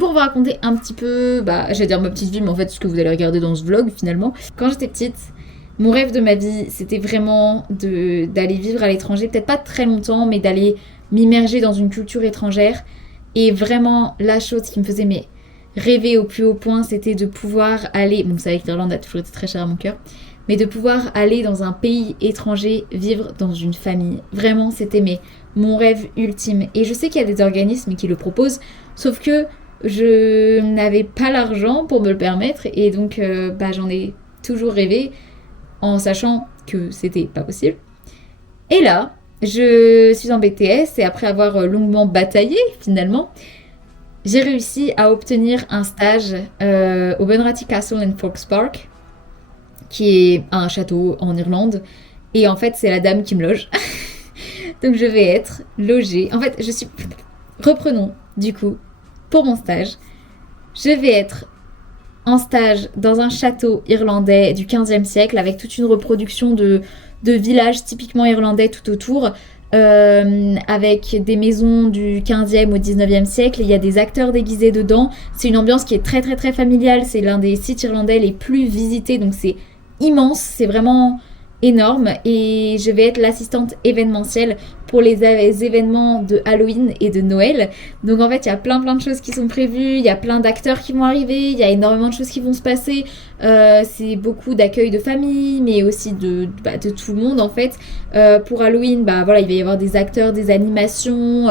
Pour vous raconter un petit peu, j'allais dire ma petite vie, mais en fait ce que vous allez regarder dans ce vlog finalement. Quand j'étais petite, mon rêve de ma vie, c'était vraiment d'aller vivre à l'étranger, peut-être pas très longtemps, mais d'aller m'immerger dans une culture étrangère. Et vraiment, la chose qui me faisait rêver au plus haut point, c'était de pouvoir aller, bon vous savez que l'Irlande a toujours été très chère à mon cœur, mais de pouvoir aller dans un pays étranger, vivre dans une famille. Vraiment, c'était mon rêve ultime. Et je sais qu'il y a des organismes qui le proposent, sauf que je n'avais pas l'argent pour me le permettre et donc j'en ai toujours rêvé en sachant que c'était pas possible. Et là, je suis en BTS et après avoir longuement bataillé finalement, j'ai réussi à obtenir un stage au Bunratty Castle in Fox Park, qui est un château en Irlande. Et en fait, c'est la dame qui me loge. Donc je vais être logée. En fait, reprenons du coup. Pour mon stage, je vais être en stage dans un château irlandais du 15e siècle avec toute une reproduction de villages typiquement irlandais tout autour, avec des maisons du 15e au 19e siècle. Il y a des acteurs déguisés dedans. C'est une ambiance qui est très très très familiale. C'est l'un des sites irlandais les plus visités, donc c'est immense, c'est vraiment énorme et je vais être l'assistante événementielle pour les événements de Halloween et de Noël. Donc en fait il y a plein de choses qui sont prévues, il y a plein d'acteurs qui vont arriver, il y a énormément de choses qui vont se passer. C'est beaucoup d'accueil de famille mais aussi de tout le monde en fait. Pour Halloween il va y avoir des acteurs, des animations,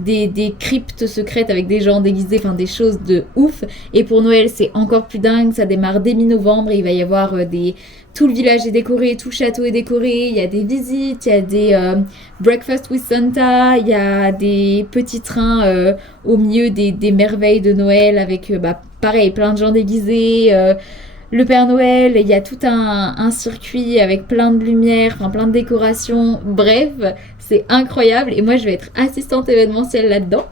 des cryptes secrètes avec des gens déguisés, enfin des choses de ouf. Et pour Noël c'est encore plus dingue, ça démarre dès mi-novembre, il va y avoir tout le village est décoré, tout le château est décoré, il y a des visites, il y a des breakfast with Santa, il y a des petits trains au milieu des merveilles de Noël avec pareil plein de gens déguisés, le Père Noël, il y a tout un circuit avec plein de lumière, enfin plein de décorations, bref, c'est incroyable et moi je vais être assistante événementielle là-dedans.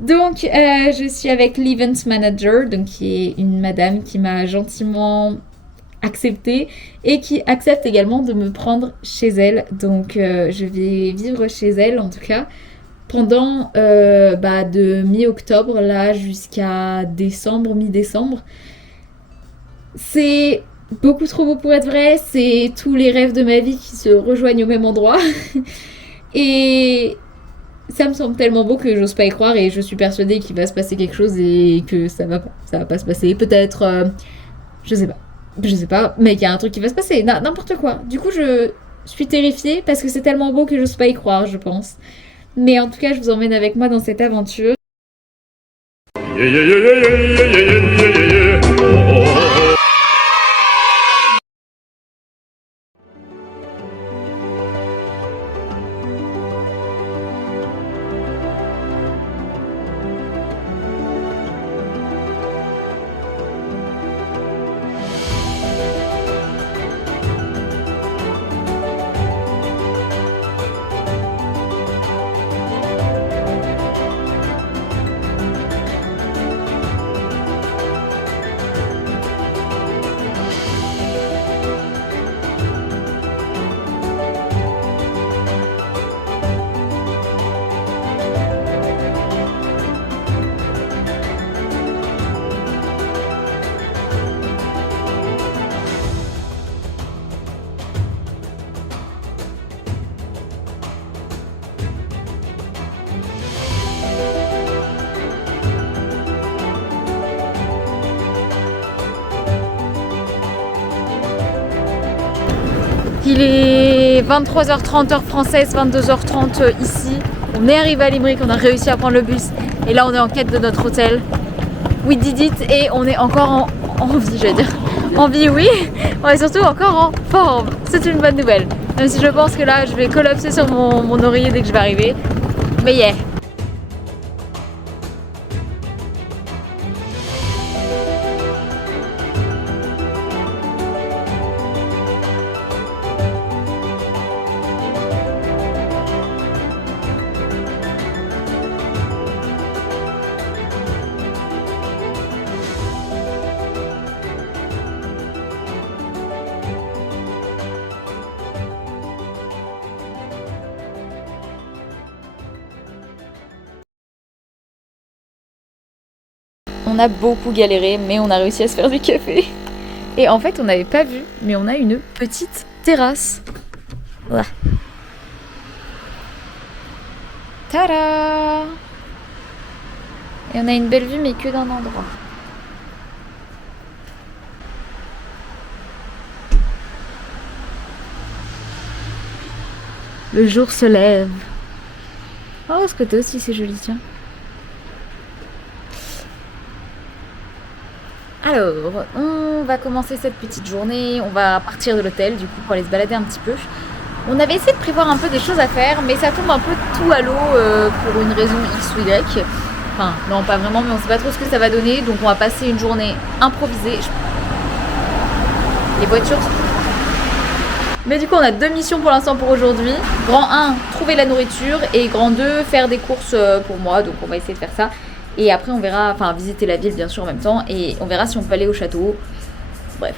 Donc je suis avec l'event manager, donc qui est une madame qui m'a gentiment acceptée et qui accepte également de me prendre chez elle. Donc je vais vivre chez elle en tout cas pendant de mi-octobre là jusqu'à décembre, mi-décembre. C'est beaucoup trop beau pour être vrai, c'est tous les rêves de ma vie qui se rejoignent au même endroit. Et ça me semble tellement beau que j'ose pas y croire et je suis persuadée qu'il va se passer quelque chose et que ça va pas se passer. Peut-être, je sais pas, mais il y a un truc qui va se passer, n'importe quoi. Du coup, je suis terrifiée parce que c'est tellement beau que j'ose pas y croire, je pense. Mais en tout cas, je vous emmène avec moi dans cette aventure. Yeah, yeah, yeah, yeah, yeah, yeah, yeah, yeah. Oh, oh. Il est 23h30 heure française, 22h30 ici. On est arrivé à Limerick, on a réussi à prendre le bus et là on est en quête de notre hôtel. We did it et on est encore en vie, j'allais dire. En vie oui, on est surtout encore en forme. C'est une bonne nouvelle. Même si je pense que là je vais collapser sur mon oreiller dès que je vais arriver. Mais yeah. On a beaucoup galéré, mais on a réussi à se faire du café. Et en fait, on n'avait pas vu, mais on a une petite terrasse. Voilà. Tada! Et on a une belle vue, mais que d'un endroit. Le jour se lève. Oh, ce côté aussi, c'est joli, tiens. Alors, on va commencer cette petite journée. On va partir de l'hôtel, du coup, pour aller se balader un petit peu. On avait essayé de prévoir un peu des choses à faire, mais ça tombe un peu tout à l'eau pour une raison X ou Y. Enfin, non, pas vraiment, mais on sait pas trop ce que ça va donner. Donc, on va passer une journée improvisée. Les voitures. Mais du coup, on a deux missions pour l'instant pour aujourd'hui. Grand 1, trouver la nourriture. Et grand 2, faire des courses pour moi. Donc, on va essayer de faire ça. Et après, on verra, enfin, visiter la ville, bien sûr, en même temps. Et on verra si on peut aller au château. Bref.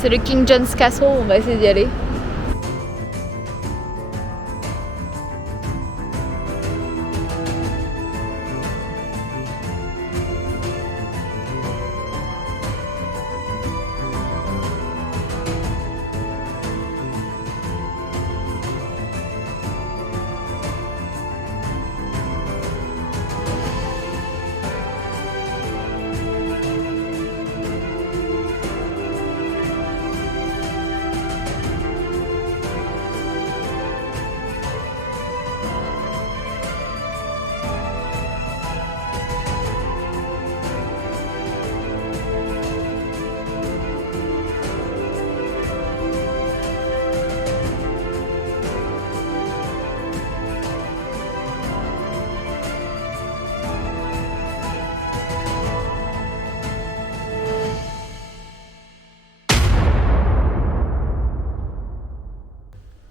C'est le King John's Castle, on va essayer d'y aller.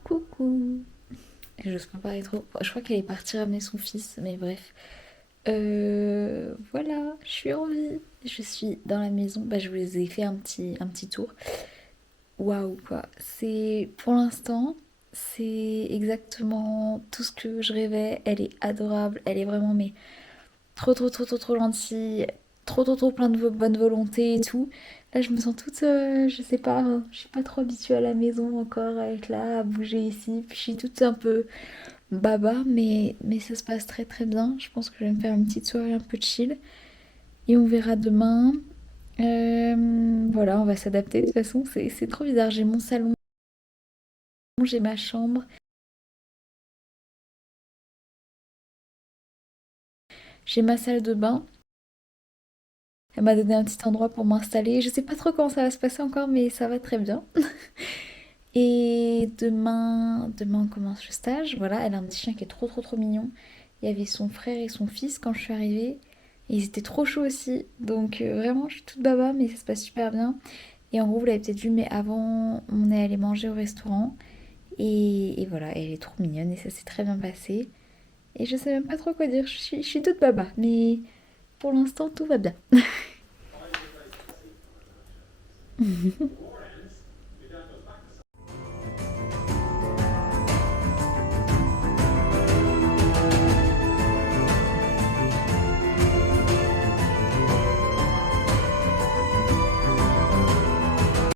Coucou. J'ose pas parler trop. Je crois qu'elle est partie ramener son fils, mais bref. Voilà, je suis en vie. Je suis dans la maison. Bah, je vous ai fait un petit tour. Waouh, quoi. C'est, pour l'instant, c'est exactement tout ce que je rêvais. Elle est adorable. Elle est vraiment, mais trop, trop, trop, trop, trop gentille. Trop, trop, trop plein de bonne volonté et tout. Là, je me sens toute, je sais pas, je suis pas trop habituée à la maison encore, à être là, à bouger ici. Puis je suis toute un peu baba, mais ça se passe très très bien. Je pense que je vais me faire une petite soirée un peu chill. Et on verra demain. Voilà, on va s'adapter. De toute façon, c'est trop bizarre. J'ai mon salon, j'ai ma chambre, j'ai ma salle de bain. Elle m'a donné un petit endroit pour m'installer. Je sais pas trop comment ça va se passer encore, mais ça va très bien. Et demain on commence le stage. Voilà, elle a un petit chien qui est trop trop trop mignon. Il y avait son frère et son fils quand je suis arrivée. Et ils étaient trop chauds aussi. Donc vraiment, je suis toute baba, mais ça se passe super bien. Et en gros, vous l'avez peut-être vu, mais avant, on est allé manger au restaurant. Et voilà, elle est trop mignonne et ça s'est très bien passé. Et je sais même pas trop quoi dire. Je suis toute baba, mais pour l'instant, tout va bien.